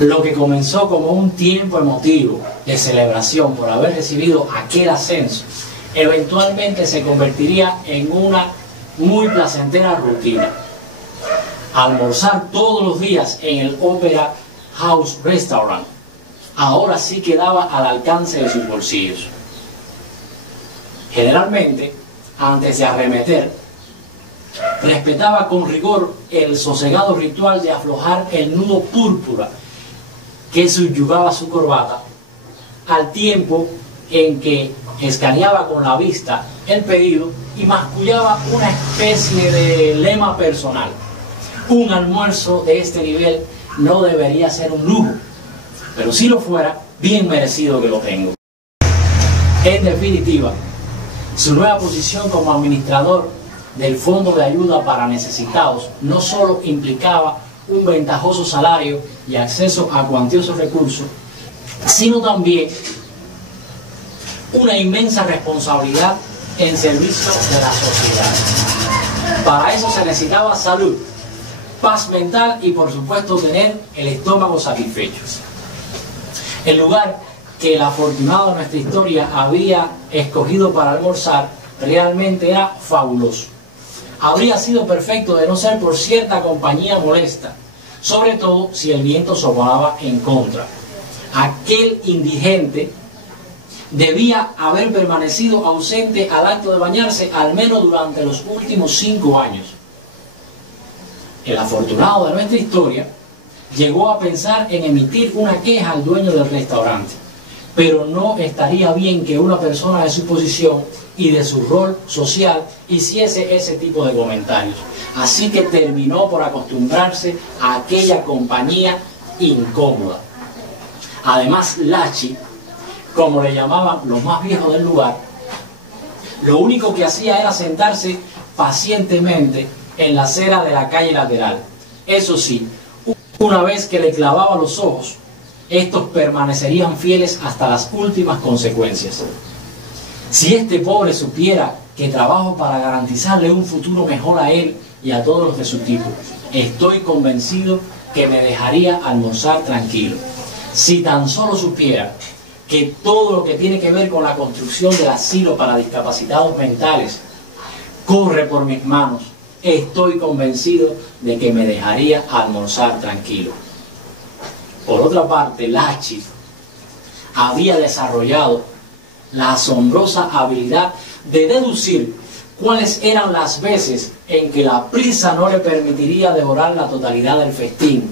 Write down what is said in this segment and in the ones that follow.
Lo que comenzó como un tiempo emotivo de celebración por haber recibido aquel ascenso, eventualmente se convertiría en una muy placentera rutina. Almorzar todos los días en el Opera House Restaurant ahora sí quedaba al alcance de sus bolsillos. Generalmente, antes de arremeter, respetaba con rigor el sosegado ritual de aflojar el nudo púrpura que subyugaba su corbata, al tiempo en que escaneaba con la vista el pedido y mascullaba una especie de lema personal. Un almuerzo de este nivel no debería ser un lujo, pero si lo fuera, bien merecido que lo tengo. En definitiva, su nueva posición como administrador del Fondo de Ayuda para Necesitados no solo implicaba un ventajoso salario y acceso a cuantiosos recursos, sino también una inmensa responsabilidad en servicio de la sociedad. Para eso se necesitaba salud, paz mental y por supuesto tener el estómago satisfecho. El lugar que el afortunado de nuestra historia había escogido para almorzar realmente era fabuloso. Habría sido perfecto de no ser por cierta compañía molesta, sobre todo si el viento soplaba en contra. Aquel indigente debía haber permanecido ausente al acto de bañarse al menos durante los últimos 5 años. El afortunado de nuestra historia llegó a pensar en emitir una queja al dueño del restaurante, pero no estaría bien que una persona de su posición y de su rol social hiciese ese tipo de comentarios. Así que terminó por acostumbrarse a aquella compañía incómoda. Además, Lachi, como le llamaban los más viejos del lugar, lo único que hacía era sentarse pacientemente en la acera de la calle lateral. Eso sí, una vez que le clavaba los ojos, estos permanecerían fieles hasta las últimas consecuencias. Si este pobre supiera que trabajo para garantizarle un futuro mejor a él y a todos los de su tipo, estoy convencido que me dejaría almorzar tranquilo. Si tan solo supiera que todo lo que tiene que ver con la construcción del asilo para discapacitados mentales corre por mis manos, estoy convencido de que me dejaría almorzar tranquilo. Por otra parte, Lachi había desarrollado la asombrosa habilidad de deducir cuáles eran las veces en que la prisa no le permitiría devorar la totalidad del festín.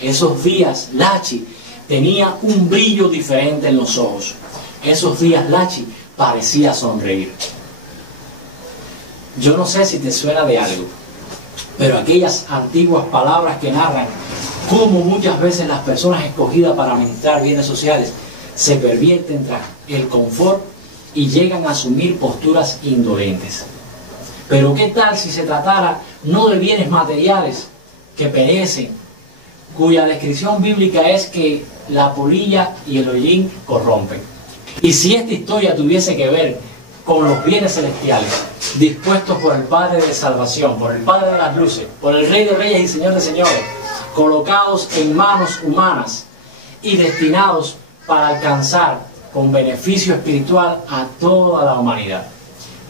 Esos días Lachi tenía un brillo diferente en los ojos. Esos días Lachi parecía sonreír. Yo no sé si te suena de algo, pero aquellas antiguas palabras que narran cómo muchas veces las personas escogidas para administrar bienes sociales se pervierten tras el confort y llegan a asumir posturas indolentes. Pero ¿qué tal si se tratara no de bienes materiales que perecen, cuya descripción bíblica es que la polilla y el hollín corrompen? Y si esta historia tuviese que ver con los bienes celestiales, dispuestos por el Padre de salvación, por el Padre de las luces, por el Rey de reyes y Señor de señores, colocados en manos humanas y destinados para alcanzar con beneficio espiritual a toda la humanidad.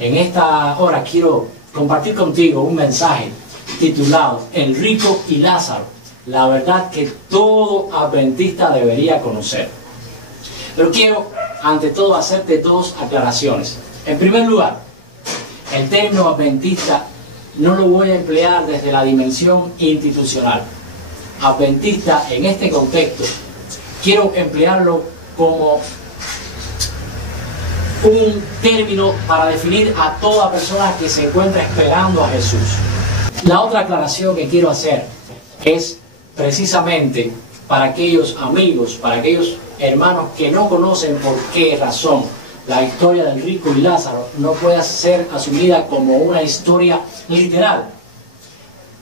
En esta hora quiero compartir contigo un mensaje titulado El rico y Lázaro, la verdad que todo adventista debería conocer. Pero quiero, ante todo, hacerte 2 aclaraciones. En primer lugar, el término adventista no lo voy a emplear desde la dimensión institucional. Adventista, en este contexto, quiero emplearlo como un término para definir a toda persona que se encuentra esperando a Jesús. La otra aclaración que quiero hacer es precisamente para aquellos amigos, para aquellos hermanos que no conocen por qué razón la historia del rico y Lázaro no puede ser asumida como una historia literal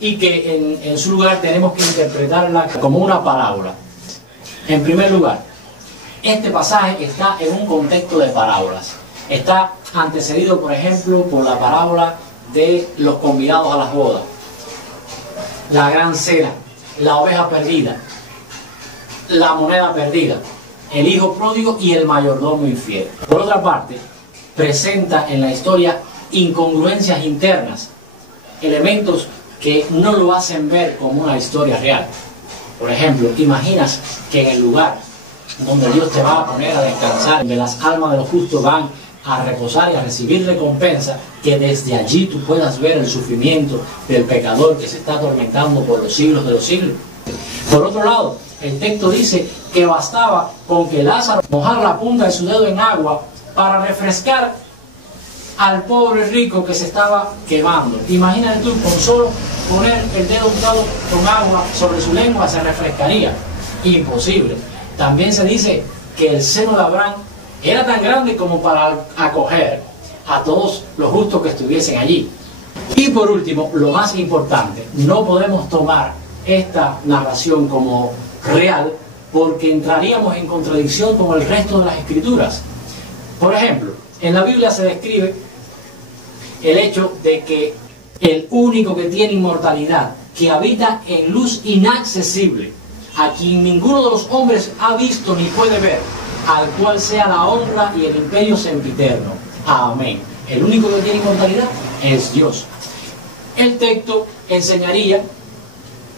y que en su lugar tenemos que interpretarla como una parábola. En primer lugar, este pasaje está en un contexto de parábolas. Está antecedido, por ejemplo, por la parábola de los convidados a las bodas, la gran cena, la oveja perdida, la moneda perdida, el hijo pródigo y el mayordomo infiel. Por otra parte, presenta en la historia incongruencias internas, elementos que no lo hacen ver como una historia real. Por ejemplo, imaginas que en el lugar donde Dios te va a poner a descansar, donde las almas de los justos van a reposar y a recibir recompensa, que desde allí tú puedas ver el sufrimiento del pecador que se está atormentando por los siglos de los siglos. Por otro lado, el texto dice que bastaba con que Lázaro mojara la punta de su dedo en agua para refrescar al pobre rico que se estaba quemando. Imagínate tú, con solo poner el dedo untado con agua sobre su lengua se refrescaría. Imposible. También se dice que el seno de Abraham era tan grande como para acoger a todos los justos que estuviesen allí. Y por último, lo más importante, no podemos tomar esta narración como real porque entraríamos en contradicción con el resto de las escrituras. Por ejemplo, en la Biblia se describe el hecho de que el único que tiene inmortalidad, que habita en luz inaccesible, a quien ninguno de los hombres ha visto ni puede ver, al cual sea la honra y el imperio sempiterno. Amén. El único que tiene inmortalidad es Dios. El texto enseñaría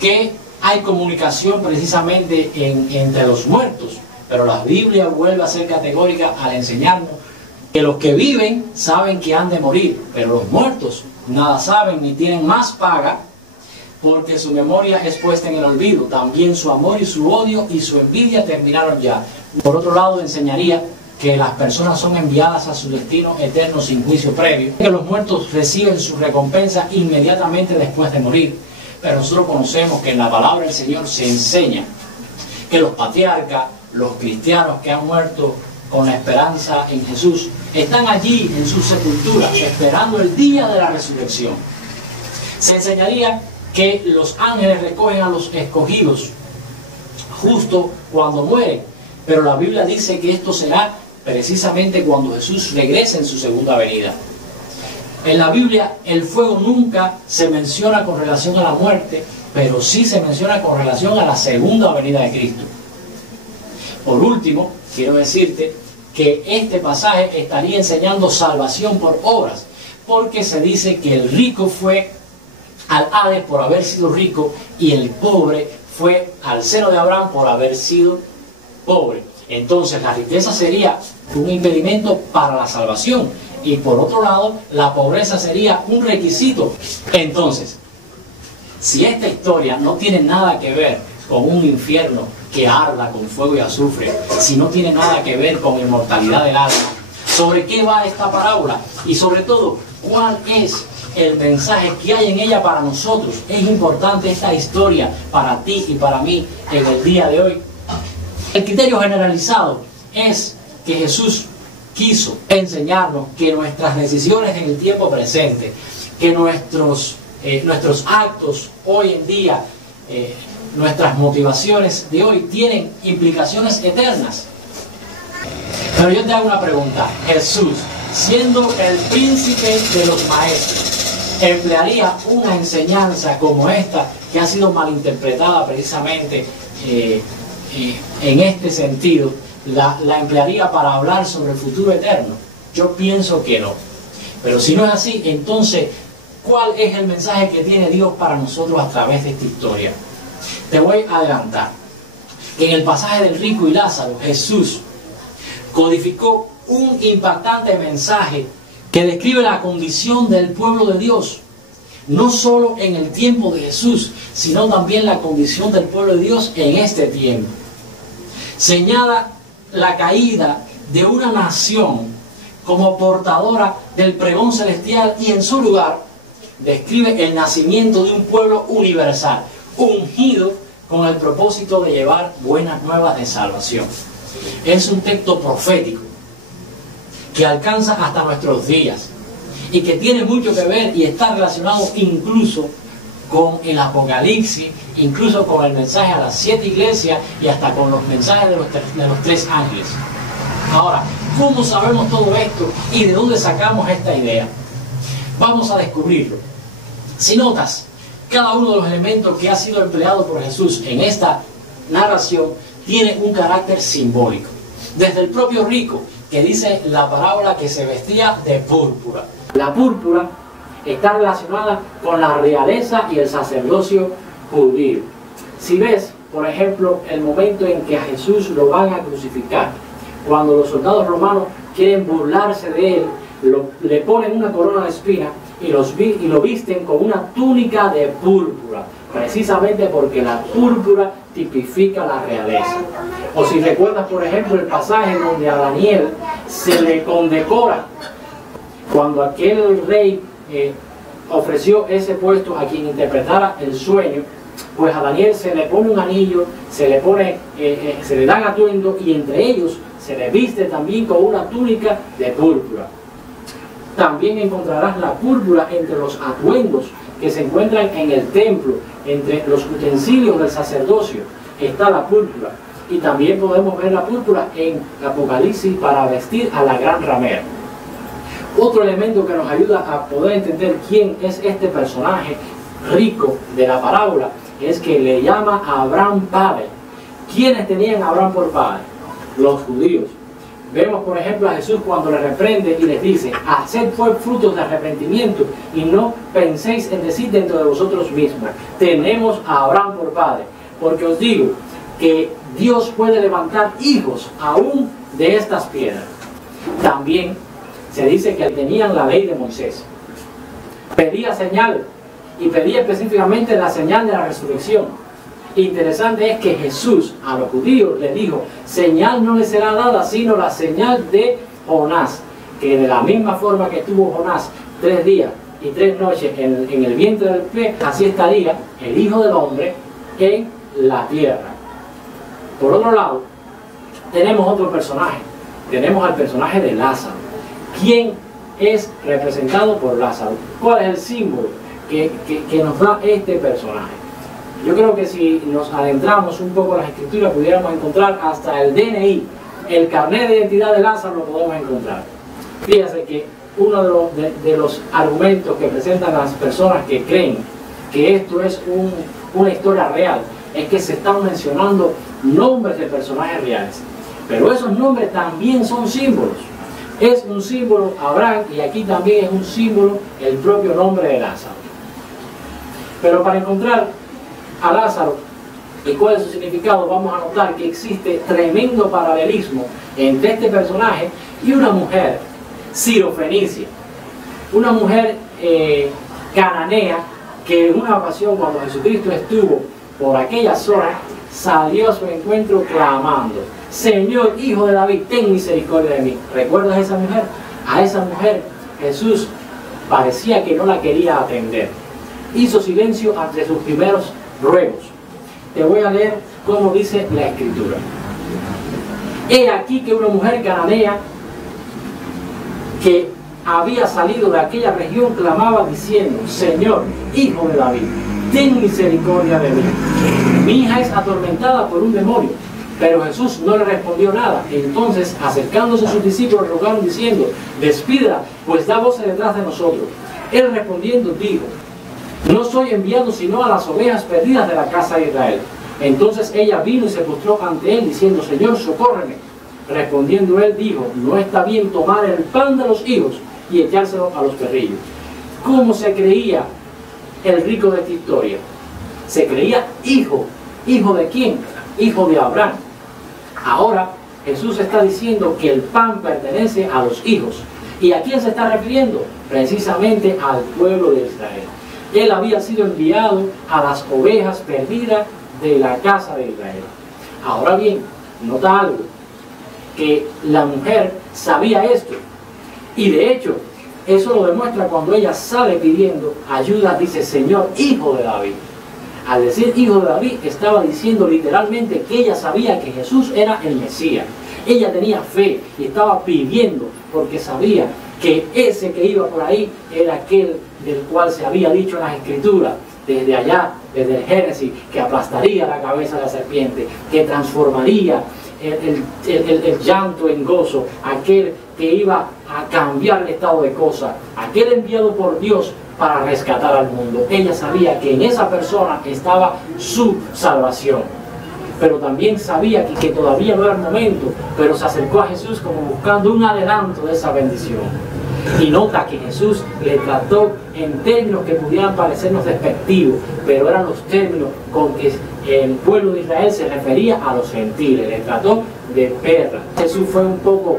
que hay comunicación precisamente entre los muertos, pero la Biblia vuelve a ser categórica al enseñarnos que los que viven saben que han de morir, pero los muertos nada saben ni tienen más paga, porque su memoria es puesta en el olvido. También su amor y su odio y su envidia terminaron ya. Por otro lado, enseñaría que las personas son enviadas a su destino eterno sin juicio previo, que los muertos reciben su recompensa inmediatamente después de morir. Pero nosotros conocemos que en la palabra del Señor se enseña que los patriarcas, los cristianos que han muerto con la esperanza en Jesús, están allí en sus sepulturas esperando el día de la resurrección. Se enseñaría que los ángeles recogen a los escogidos justo cuando mueren, pero la Biblia dice que esto será precisamente cuando Jesús regrese en su segunda venida. En la Biblia el fuego nunca se menciona con relación a la muerte, pero sí se menciona con relación a la segunda venida de Cristo. Por último, quiero decirte que este pasaje estaría enseñando salvación por obras, porque se dice que el rico fue al Hades por haber sido rico y el pobre fue al seno de Abraham por haber sido pobre. Entonces la riqueza sería un impedimento para la salvación y por otro lado la pobreza sería un requisito. Entonces, si esta historia no tiene nada que ver con un infierno que arda con fuego y azufre, si no tiene nada que ver con inmortalidad del alma, ¿sobre qué va esta parábola? Y sobre todo, ¿cuál es el mensaje que hay en ella para nosotros? Es importante esta historia para ti y para mí en el día de hoy. El criterio generalizado es que Jesús quiso enseñarnos que nuestras decisiones en el tiempo presente, que nuestros actos hoy en día, nuestras motivaciones de hoy tienen implicaciones eternas. Pero yo te hago una pregunta. Jesús, siendo el príncipe de los maestros, ¿emplearía una enseñanza como esta que ha sido malinterpretada precisamente en este sentido? ¿La emplearía para hablar sobre el futuro eterno? Yo pienso que no. Pero si no es así, entonces, ¿cuál es el mensaje que tiene Dios para nosotros a través de esta historia? Te voy a adelantar que en el pasaje del rico y Lázaro, Jesús codificó un impactante mensaje que describe la condición del pueblo de Dios, no solo en el tiempo de Jesús, sino también la condición del pueblo de Dios en este tiempo. Señala la caída de una nación como portadora del pregón celestial, y en su lugar describe el nacimiento de un pueblo universal, ungido con el propósito de llevar buenas nuevas de salvación. Es un texto profético que alcanza hasta nuestros días y que tiene mucho que ver y está relacionado incluso con el Apocalipsis, incluso con el mensaje a las 7 iglesias y hasta con los mensajes de los 3 ángeles. Ahora, ¿cómo sabemos todo esto y de dónde sacamos esta idea? Vamos a descubrirlo. Si notas, cada uno de los elementos que ha sido empleado por Jesús en esta narración tiene un carácter simbólico. Desde el propio rico, que dice la parábola que se vestía de púrpura. La púrpura está relacionada con la realeza y el sacerdocio judío. Si ves, por ejemplo, el momento en que a Jesús lo van a crucificar, cuando los soldados romanos quieren burlarse de él, le ponen una corona de espinas y lo visten con una túnica de púrpura, precisamente porque la púrpura tipifica la realeza. O si recuerdas, por ejemplo, el pasaje donde a Daniel se le condecora cuando aquel rey ofreció ese puesto a quien interpretara el sueño, pues a Daniel se le pone un anillo, se le dan atuendo, y entre ellos se le viste también con una túnica de púrpura. También encontrarás la púrpura entre los atuendos que se encuentran en el templo, entre los utensilios del sacerdocio está la púrpura. Y también podemos ver la púrpura en Apocalipsis para vestir a la gran ramera. Otro elemento que nos ayuda a poder entender quién es este personaje rico de la parábola es que le llama a Abraham padre. ¿Quiénes tenían a Abraham por padre? Los judíos. Vemos, por ejemplo, a Jesús cuando le reprende y les dice: haced pues frutos de arrepentimiento y no penséis en decir dentro de vosotros mismos: tenemos a Abraham por padre. Porque os digo que Dios puede levantar hijos aún de estas piedras. También se dice que tenían la ley de Moisés. Pedía señal, y pedía específicamente la señal de la resurrección. Interesante es que Jesús a los judíos les dijo: señal no les será dada sino la señal de Jonás, que de la misma forma que estuvo Jonás 3 días y 3 noches en el vientre del pez, así estaría el Hijo del Hombre en la tierra. Por otro lado, tenemos otro personaje. Tenemos al personaje de Lázaro. ¿Quién es representado por Lázaro? ¿Cuál es el símbolo que nos da este personaje? Yo creo que si nos adentramos un poco en las escrituras pudiéramos encontrar hasta el DNI, el carnet de identidad de Lázaro lo podemos encontrar. Fíjense que uno de los argumentos que presentan las personas que creen que esto es una historia real es que se están mencionando nombres de personajes reales, pero esos nombres también son símbolos. Es un símbolo Abraham y aquí también es un símbolo el propio nombre de Lázaro. Pero para encontrar a Lázaro y cuál es su significado, vamos a notar que existe tremendo paralelismo entre este personaje y una mujer sirofenicia, una mujer cananea que en una ocasión, cuando Jesucristo estuvo por aquella zona, salió a su encuentro clamando: Señor, Hijo de David, ten misericordia de mí. ¿Recuerdas a esa mujer? A esa mujer Jesús parecía que no la quería atender. Hizo silencio ante sus primeros ruegos. Te voy a leer cómo dice la Escritura. He aquí que una mujer cananea que había salido de aquella región clamaba diciendo: Señor, Hijo de David, ten misericordia de mí. Mi hija es atormentada por un demonio. Pero Jesús no le respondió nada. Entonces, acercándose a sus discípulos, rogaron diciendo: despídela, pues da voces detrás de nosotros. Él respondiendo dijo: no soy enviado sino a las ovejas perdidas de la casa de Israel. Entonces ella vino y se postró ante él diciendo: Señor, socórreme. Respondiendo él dijo: no está bien tomar el pan de los hijos y echárselo a los perrillos. ¿Cómo se creía el rico de esta historia? Se creía hijo. ¿Hijo de quién? Hijo de Abraham. Ahora Jesús está diciendo que el pan pertenece a los hijos. ¿Y a quién se está refiriendo? Precisamente al pueblo de Israel. Él había sido enviado a las ovejas perdidas de la casa de Israel. Ahora bien, nota algo, que la mujer sabía esto, Y de hecho, eso lo demuestra cuando ella sale pidiendo ayuda, dice: Señor, hijo de David. Al decir hijo de David, estaba diciendo literalmente que ella sabía que Jesús era el Mesías. Ella tenía fe y estaba pidiendo porque sabía que ese que iba por ahí era aquel del cual se había dicho en las Escrituras, desde allá, desde el Génesis, que aplastaría la cabeza de la serpiente, que transformaría el llanto en gozo, aquel que iba a cambiar el estado de cosas, aquel enviado por Dios para rescatar al mundo. Ella sabía que en esa persona estaba su salvación, pero también sabía que todavía no era el momento, pero se acercó a Jesús como buscando un adelanto de esa bendición. Y nota que Jesús le trató en términos que pudieran parecernos despectivos, pero eran los términos con que el pueblo de Israel se refería a los gentiles. Le trató de perra. Jesús fue un poco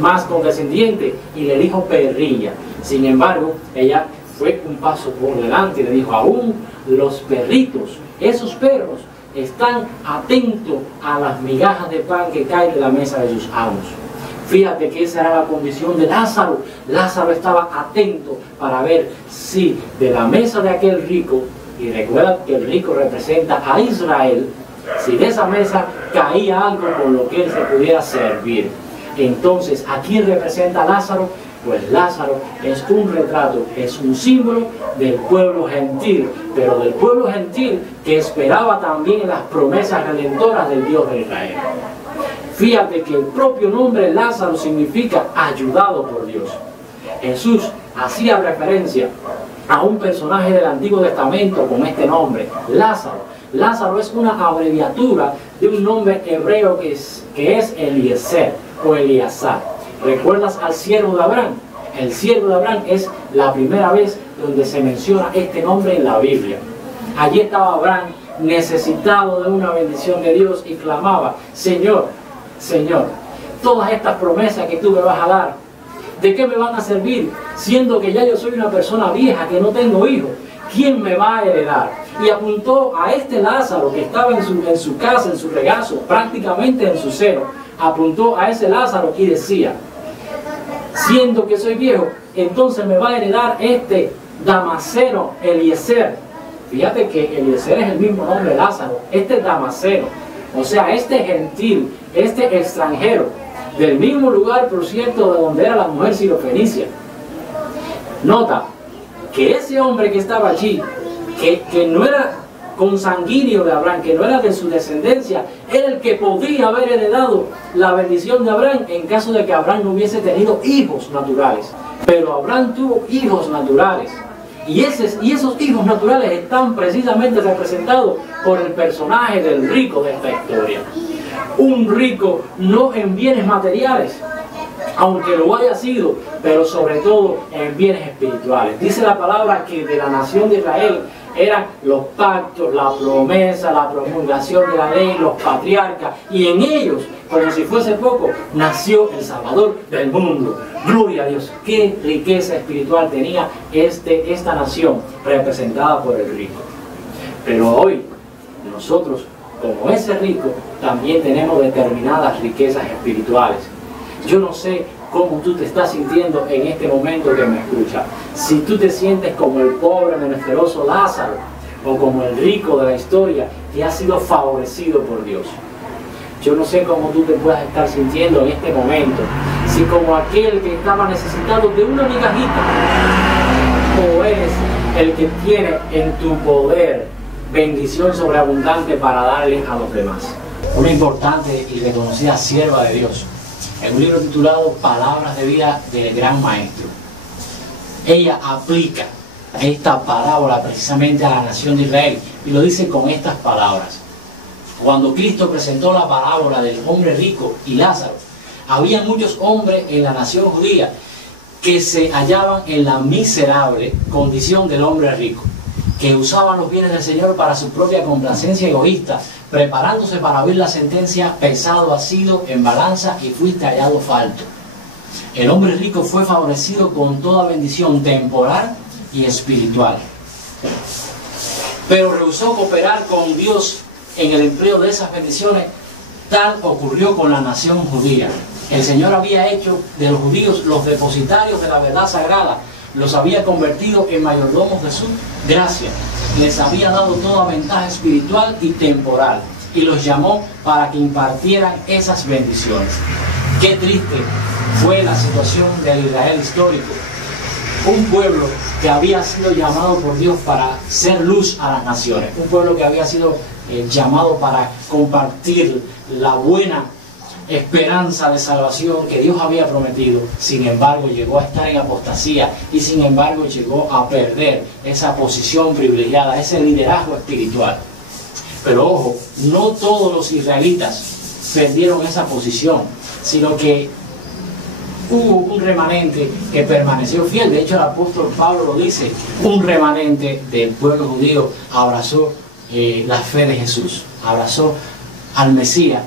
más condescendiente y le dijo perrilla. Sin embargo, ella fue un paso por delante y le dijo: aún los perritos, esos perros, están atentos a las migajas de pan que caen de la mesa de sus amos. Fíjate que esa era la condición de Lázaro. Lázaro estaba atento para ver si de la mesa de aquel rico, y recuerda que el rico representa a Israel, si de esa mesa caía algo con lo que él se pudiera servir. Entonces, ¿a quién representa Lázaro? Pues Lázaro es un retrato, es un símbolo del pueblo gentil, pero del pueblo gentil que esperaba también en las promesas redentoras del Dios de Israel. Fíjate que el propio nombre Lázaro significa ayudado por Dios. Jesús hacía referencia a un personaje del Antiguo Testamento con este nombre, Lázaro. Lázaro es una abreviatura de un nombre hebreo que es Eliezer o Eleazar. ¿Recuerdas al siervo de Abraham? El siervo de Abraham es la primera vez donde se menciona este nombre en la Biblia. Allí estaba Abraham necesitado de una bendición de Dios y clamaba: Señor, Señor, todas estas promesas que tú me vas a dar, ¿de qué me van a servir? Siendo que ya yo soy una persona vieja, que no tengo hijos, ¿quién me va a heredar? Y apuntó a este Lázaro que estaba en su casa, en su regazo, prácticamente en su seno. Apuntó a ese Lázaro y decía: siendo que soy viejo, entonces me va a heredar este Damaseno, Eliezer. Fíjate que Eliezer es el mismo nombre de Lázaro, este Damaseno, o sea, este gentil, este extranjero, del mismo lugar, por cierto, de donde era la mujer sirofenicia. Nota que ese hombre que estaba allí, que no era consanguíneo de Abraham, que no era de su descendencia, era el que podía haber heredado la bendición de Abraham en caso de que Abraham no hubiese tenido hijos naturales. Pero Abraham tuvo hijos naturales. Y esos hijos naturales están precisamente representados por el personaje del rico de esta historia. Un rico no en bienes materiales, aunque lo haya sido, pero sobre todo en bienes espirituales. Dice la palabra que de la nación de Israel eran los pactos, la promesa, la promulgación de la ley, los patriarcas, y en ellos, como si fuese poco, nació el Salvador del mundo. Gloria a Dios, qué riqueza espiritual tenía esta nación representada por el rico. Pero hoy, nosotros, como ese rico, también tenemos determinadas riquezas espirituales. Yo no sé cómo tú te estás sintiendo en este momento que me escuchas. Si tú te sientes como el pobre menesteroso Lázaro o como el rico de la historia que ha sido favorecido por Dios. Yo no sé cómo tú te puedas estar sintiendo en este momento. Si como aquel que estaba necesitado de una migajita, o eres el que tiene en tu poder bendición sobreabundante para darle a los demás. Una importante y reconocida sierva de Dios, en un libro titulado Palabras de Vida del Gran Maestro, ella aplica esta parábola precisamente a la nación de Israel y lo dice con estas palabras: cuando Cristo presentó la parábola del hombre rico y Lázaro, había muchos hombres en la nación judía que se hallaban en la miserable condición del hombre rico, que usaban los bienes del Señor para su propia complacencia egoísta, preparándose para oír la sentencia: pesado has sido en balanza y fuiste hallado falto. El hombre rico fue favorecido con toda bendición temporal y espiritual, pero rehusó cooperar con Dios en el empleo de esas bendiciones. Tal ocurrió con la nación judía. El Señor había hecho de los judíos los depositarios de la verdad sagrada, los había convertido en mayordomos de su gracia, les había dado toda ventaja espiritual y temporal, y los llamó para que impartieran esas bendiciones. Qué triste fue la situación del Israel histórico. Un pueblo que había sido llamado por Dios para ser luz a las naciones. Un pueblo que había sido llamado para compartir la buena esperanza de salvación que Dios había prometido. Sin embargo, llegó a estar en apostasía y sin embargo llegó a perder esa posición privilegiada, ese liderazgo espiritual. Pero ojo, no todos los israelitas perdieron esa posición, sino que hubo un remanente que permaneció fiel. De hecho, el apóstol Pablo lo dice, un remanente del pueblo judío abrazó la fe de Jesús, abrazó al Mesías.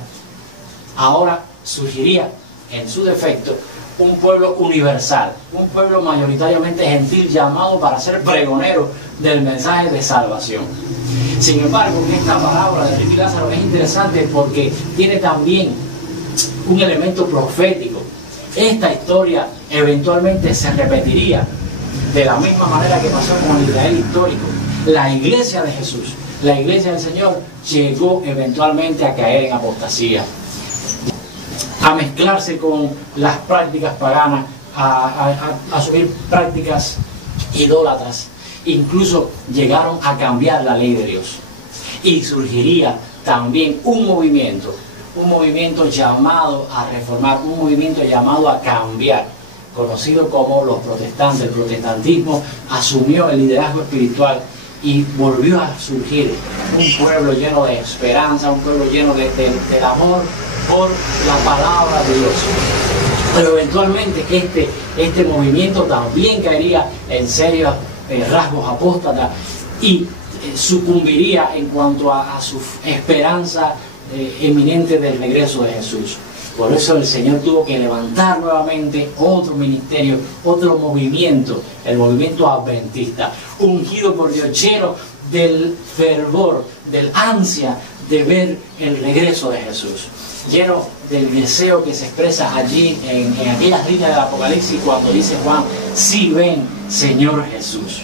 Ahora surgiría, en su defecto, un pueblo universal, un pueblo mayoritariamente gentil llamado para ser pregonero del mensaje de salvación. Sin embargo, esta parábola de Rico y Lázaro es interesante porque tiene también un elemento profético. Esta historia eventualmente se repetiría de la misma manera que pasó con el Israel histórico. La iglesia de Jesús, la iglesia del Señor, llegó eventualmente a caer en apostasía, a mezclarse con las prácticas paganas, a asumir prácticas idólatras. Incluso llegaron a cambiar la ley de Dios. Y surgiría también un movimiento llamado a reformar, un movimiento llamado a cambiar, conocido como los protestantes. El protestantismo asumió el liderazgo espiritual y volvió a surgir un pueblo lleno de esperanza, un pueblo lleno del amor por la palabra de Dios. Pero eventualmente este movimiento también caería en serios rasgos apóstatas y sucumbiría en cuanto a su esperanza eminente del regreso de Jesús. Por eso el Señor tuvo que levantar nuevamente otro ministerio, otro movimiento, el movimiento adventista, ungido por Dios, lleno del fervor, del ansia de ver el regreso de Jesús, lleno del deseo que se expresa allí en aquellas líneas del Apocalipsis cuando dice Juan, sí ven, Señor Jesús.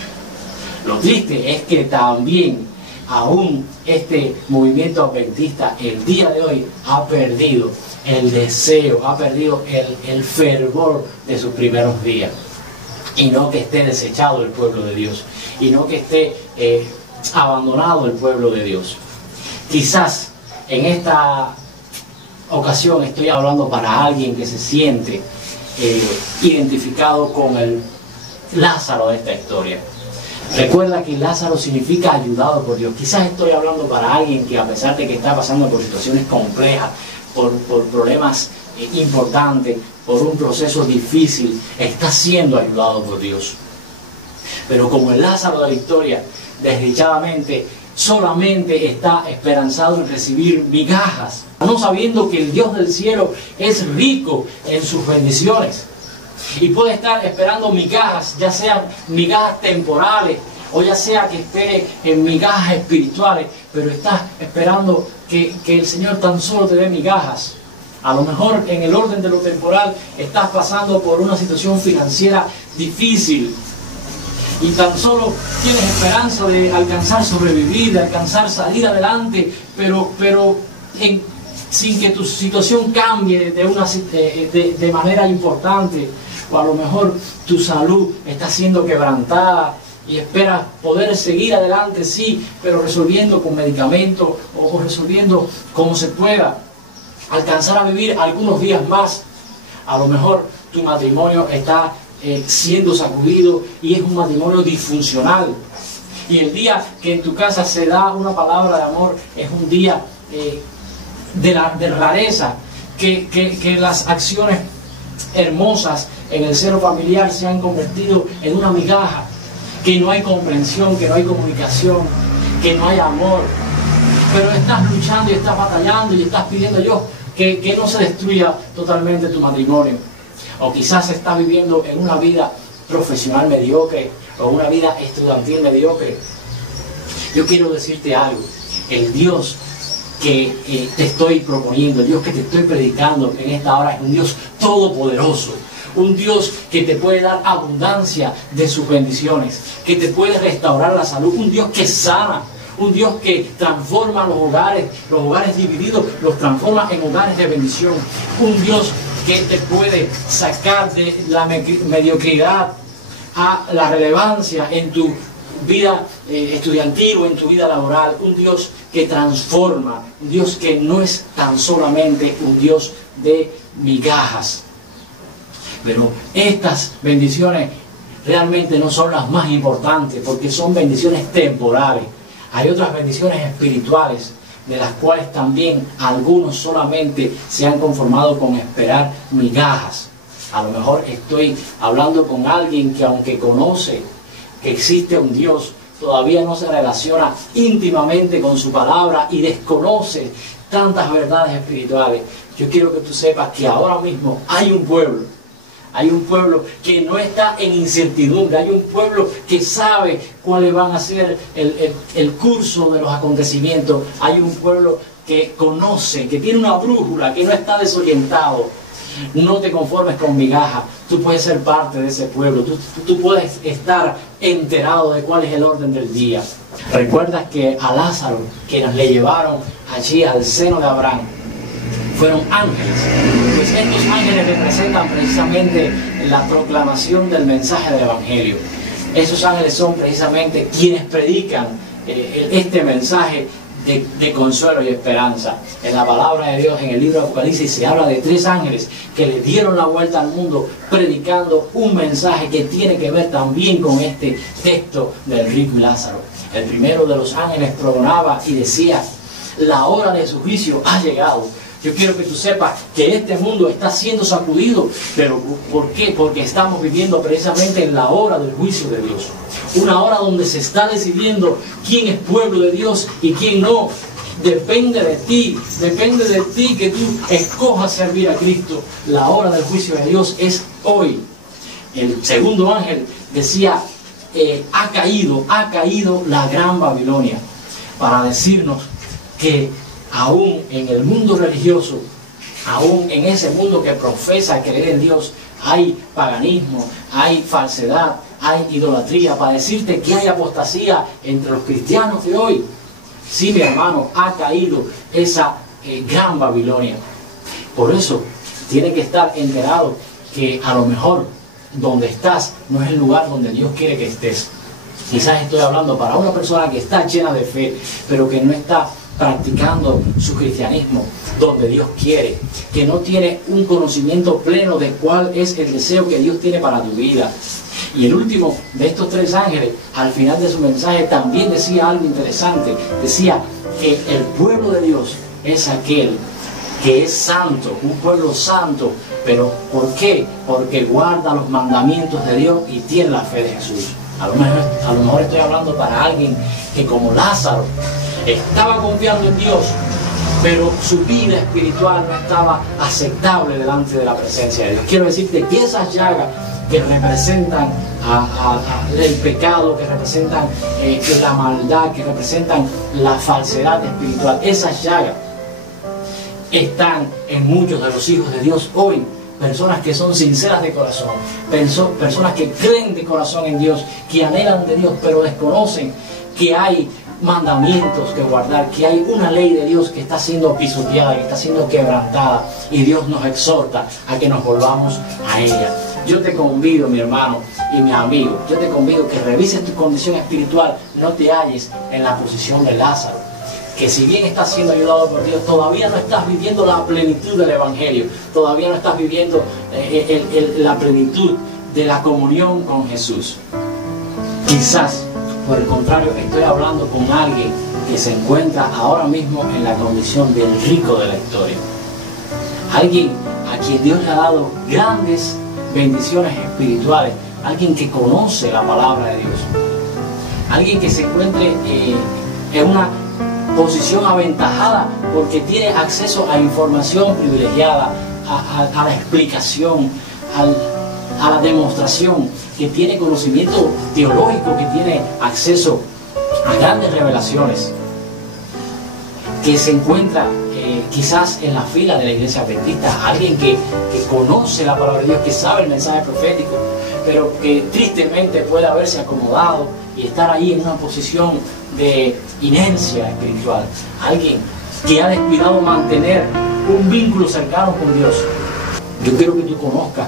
Lo triste es que también aún este movimiento adventista el día de hoy ha perdido el deseo, ha perdido el fervor de sus primeros días. Y no que esté desechado el pueblo de Dios, y no que esté abandonado el pueblo de Dios. Quizás en esta ocasión estoy hablando para alguien que se siente identificado con el Lázaro de esta historia. Recuerda que Lázaro significa ayudado por Dios. Quizás estoy hablando para alguien que, a pesar de que está pasando por situaciones complejas, por problemas importantes, por un proceso difícil, está siendo ayudado por Dios. Pero como el Lázaro de la historia, desdichadamente, solamente está esperanzado en recibir migajas, no sabiendo que el Dios del cielo es rico en sus bendiciones. Y puede estar esperando migajas, ya sean migajas temporales o ya sea que espere en migajas espirituales, pero estás esperando que el Señor tan solo te dé migajas. A lo mejor en el orden de lo temporal estás pasando por una situación financiera difícil y tan solo tienes esperanza de alcanzar sobrevivir, de alcanzar salir adelante, pero sin que tu situación cambie de manera importante. O a lo mejor tu salud está siendo quebrantada y esperas poder seguir adelante, sí, pero resolviendo con medicamentos o resolviendo como se pueda, alcanzar a vivir algunos días más. A lo mejor tu matrimonio está siendo sacudido y es un matrimonio disfuncional. Y el día que en tu casa se da una palabra de amor es un día de rareza, que las acciones hermosas en el seno familiar se han convertido en una migaja, que no hay comprensión, que no hay comunicación, que no hay amor, pero estás luchando y estás batallando y estás pidiendo a Dios que no se destruya totalmente tu matrimonio. O quizás estás viviendo en una vida profesional mediocre o una vida estudiantil mediocre. Yo quiero decirte algo: el Dios que te estoy proponiendo, el Dios que te estoy predicando en esta hora es un Dios todopoderoso. Un Dios que te puede dar abundancia de sus bendiciones, que te puede restaurar la salud, un Dios que sana, un Dios que transforma los hogares divididos, los transforma en hogares de bendición, un Dios que te puede sacar de la mediocridad a la relevancia en tu vida estudiantil o en tu vida laboral, un Dios que transforma, un Dios que no es tan solamente un Dios de migajas. Pero estas bendiciones realmente no son las más importantes porque son bendiciones temporales. Hay otras bendiciones espirituales de las cuales también algunos solamente se han conformado con esperar migajas. A lo mejor estoy hablando con alguien que aunque conoce que existe un Dios, todavía no se relaciona íntimamente con su palabra y desconoce tantas verdades espirituales. Yo quiero que tú sepas que ahora mismo hay un pueblo que no está en incertidumbre, hay un pueblo que sabe cuáles van a ser el curso de los acontecimientos, hay un pueblo que conoce, que tiene una brújula, que no está desorientado. No te conformes con migajas, tú puedes ser parte de ese pueblo, tú puedes estar enterado de cuál es el orden del día. ¿Recuerdas que a Lázaro, quienes le llevaron allí al seno de Abraham, fueron ángeles? Pues estos ángeles representan precisamente la proclamación del mensaje del Evangelio. Esos ángeles son precisamente quienes predican este mensaje de consuelo y esperanza. En la palabra de Dios, en el libro de Apocalipsis, se habla de 3 ángeles que le dieron la vuelta al mundo predicando un mensaje que tiene que ver también con este texto del rico y Lázaro. El primero de los ángeles pregonaba y decía: la hora de su juicio ha llegado. Yo quiero que tú sepas que este mundo está siendo sacudido, pero ¿por qué? Porque estamos viviendo precisamente en la hora del juicio de Dios. Una hora donde se está decidiendo quién es pueblo de Dios y quién no. Depende de ti que tú escojas servir a Cristo. La hora del juicio de Dios es hoy. El segundo ángel decía: ha caído la gran Babilonia, para decirnos que aún en el mundo religioso, aún en ese mundo que profesa creer en Dios, hay paganismo, hay falsedad, hay idolatría, para decirte que hay apostasía entre los cristianos de hoy. Sí, mi hermano, ha caído esa gran Babilonia. Por eso tiene que estar enterado que a lo mejor donde estás no es el lugar donde Dios quiere que estés. Quizás estoy hablando para una persona que está llena de fe, pero que no está practicando su cristianismo donde Dios quiere, que no tiene un conocimiento pleno de cuál es el deseo que Dios tiene para tu vida. Y el último de estos 3 ángeles, al final de su mensaje, también decía algo interesante. Decía que el pueblo de Dios es aquel que es santo, un pueblo santo. ¿Pero por qué? Porque guarda los mandamientos de Dios y tiene la fe de Jesús. A lo mejor estoy hablando para alguien que, como Lázaro, estaba confiando en Dios, pero su vida espiritual no estaba aceptable delante de la presencia de Dios. Quiero decirte que esas llagas que representan el pecado, que representan la maldad, que representan la falsedad espiritual, esas llagas están en muchos de los hijos de Dios hoy. Personas que son sinceras de corazón, personas que creen de corazón en Dios, que anhelan de Dios, pero desconocen que hay mandamientos que guardar, que hay una ley de Dios que está siendo pisoteada, que está siendo quebrantada, y Dios nos exhorta a que nos volvamos a ella. Yo te convido, mi hermano y mi amigo, yo te convido que revises tu condición espiritual, no te halles en la posición de Lázaro, que si bien estás siendo ayudado por Dios, todavía no estás viviendo la plenitud del Evangelio, todavía no estás viviendo la plenitud de la comunión con Jesús. Quizás, por el contrario, estoy hablando con alguien que se encuentra ahora mismo en la condición del rico de la historia. Alguien a quien Dios le ha dado grandes bendiciones espirituales, alguien que conoce la palabra de Dios, alguien que se encuentre en una posición aventajada porque tiene acceso a información privilegiada, a la explicación, a la demostración, que tiene conocimiento teológico, que tiene acceso a grandes revelaciones. que se encuentra quizás en la fila de la iglesia adventista, alguien que conoce la palabra de Dios, que sabe el mensaje profético, pero que tristemente puede haberse acomodado y estar ahí en una posición de inercia espiritual. Alguien que ha descuidado mantener un vínculo cercano con Dios. Yo quiero que tú conozcas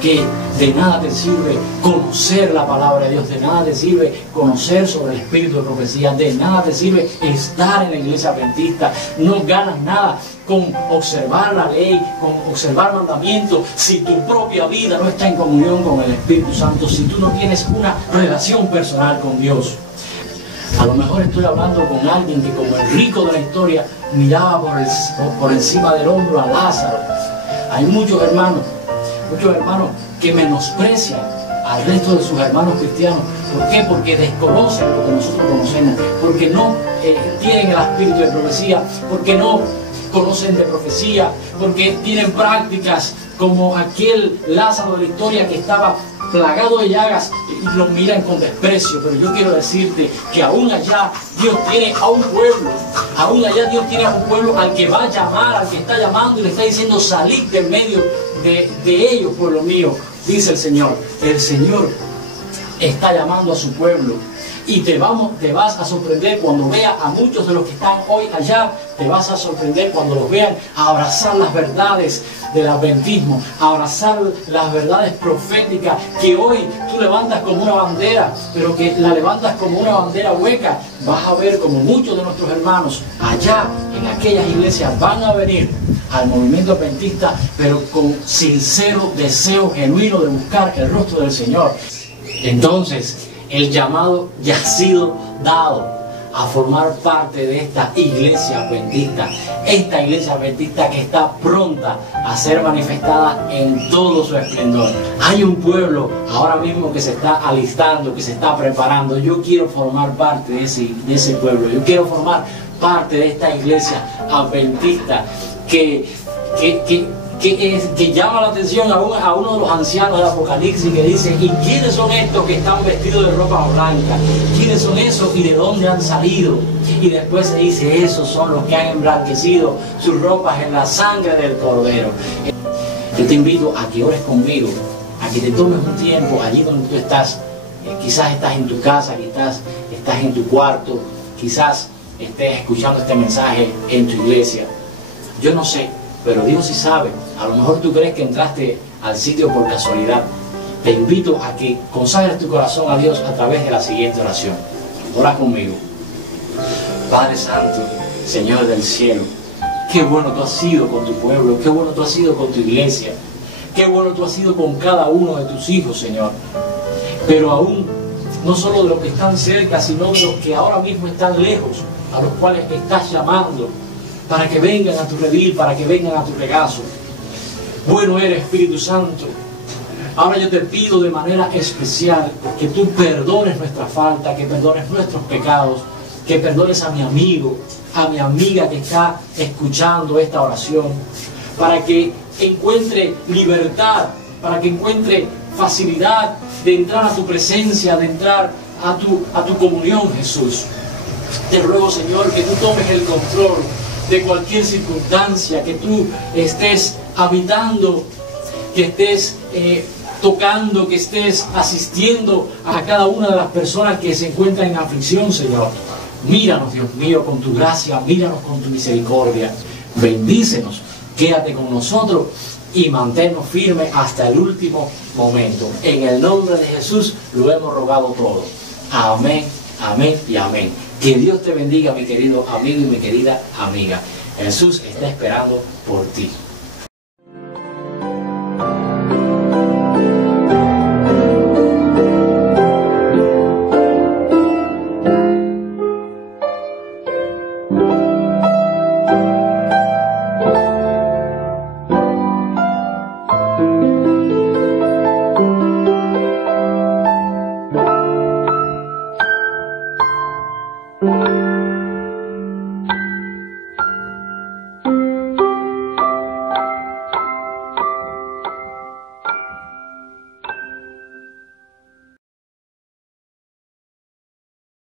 que de nada te sirve conocer la palabra de Dios, de nada te sirve conocer sobre el espíritu de profecía, de nada te sirve estar en la iglesia adventista. No ganas nada con observar la ley, con observar mandamientos, si tu propia vida no está en comunión con el Espíritu Santo, si tú no tienes una relación personal con Dios. A lo mejor estoy hablando con alguien que, como el rico de la historia, miraba por encima del hombro a Lázaro. Hay muchos hermanos que menosprecian al resto de sus hermanos cristianos. ¿Por qué? Porque desconocen lo que nosotros conocemos, porque no tienen el espíritu de profecía, porque no conocen de profecía, porque tienen prácticas como aquel Lázaro de la historia que estaba plagado de llagas y los miran con desprecio. Pero yo quiero decirte que aún allá Dios tiene a un pueblo, aún allá Dios tiene a un pueblo al que va a llamar, al que está llamando y le está diciendo: salid de en medio de ellos, pueblo mío, dice el Señor. El Señor está llamando a su pueblo. Y te vas a sorprender cuando veas a muchos de los que están hoy allá. Te vas a sorprender cuando los vean abrazar las verdades del adventismo, abrazar las verdades proféticas que hoy tú levantas como una bandera, pero que la levantas como una bandera hueca. Vas a ver como muchos de nuestros hermanos allá en aquellas iglesias van a venir al movimiento adventista, pero con sincero deseo genuino de buscar el rostro del Señor. Entonces, el llamado ya ha sido dado a formar parte de esta iglesia adventista. Esta iglesia adventista que está pronta a ser manifestada en todo su esplendor. Hay un pueblo ahora mismo que se está alistando, que se está preparando. Yo quiero formar parte de ese pueblo. Yo quiero formar parte de esta iglesia adventista que llama la atención a uno de los ancianos del Apocalipsis, que dice: ¿y quiénes son estos que están vestidos de ropa blanca? ¿Quiénes son esos y de dónde han salido? Y después se dice: esos son los que han emblanquecido sus ropas en la sangre del Cordero. Yo te invito a que ores conmigo, a que te tomes un tiempo allí donde tú estás. Quizás estás en tu casa, quizás estás en tu cuarto, quizás estés escuchando este mensaje en tu iglesia. Yo no sé, pero Dios sí sabe. A lo mejor tú crees que entraste al sitio por casualidad. Te invito a que consagres tu corazón a Dios a través de la siguiente oración. Ora conmigo. Padre Santo, Señor del cielo, qué bueno tú has sido con tu pueblo, qué bueno tú has sido con tu iglesia, qué bueno tú has sido con cada uno de tus hijos, Señor. Pero aún, no solo de los que están cerca, sino de los que ahora mismo están lejos, a los cuales estás llamando para que vengan a tu redil, para que vengan a tu regazo. Bueno eres, Espíritu Santo. Ahora yo te pido de manera especial que tú perdones nuestra falta, que perdones nuestros pecados, que perdones a mi amigo, a mi amiga que está escuchando esta oración, para que encuentre libertad, para que encuentre facilidad de entrar a tu presencia, de entrar a tu comunión, Jesús. Te ruego, Señor, que tú tomes el control de cualquier circunstancia, que tú estés habitando, que estés tocando, que estés asistiendo a cada una de las personas que se encuentran en aflicción, Señor. Míranos, Dios mío, con tu gracia, míranos con tu misericordia. Bendícenos, quédate con nosotros y manténnos firmes hasta el último momento. En el nombre de Jesús lo hemos rogado todo. Amén, amén y amén. Que Dios te bendiga, mi querido amigo y mi querida amiga. Jesús está esperando por ti.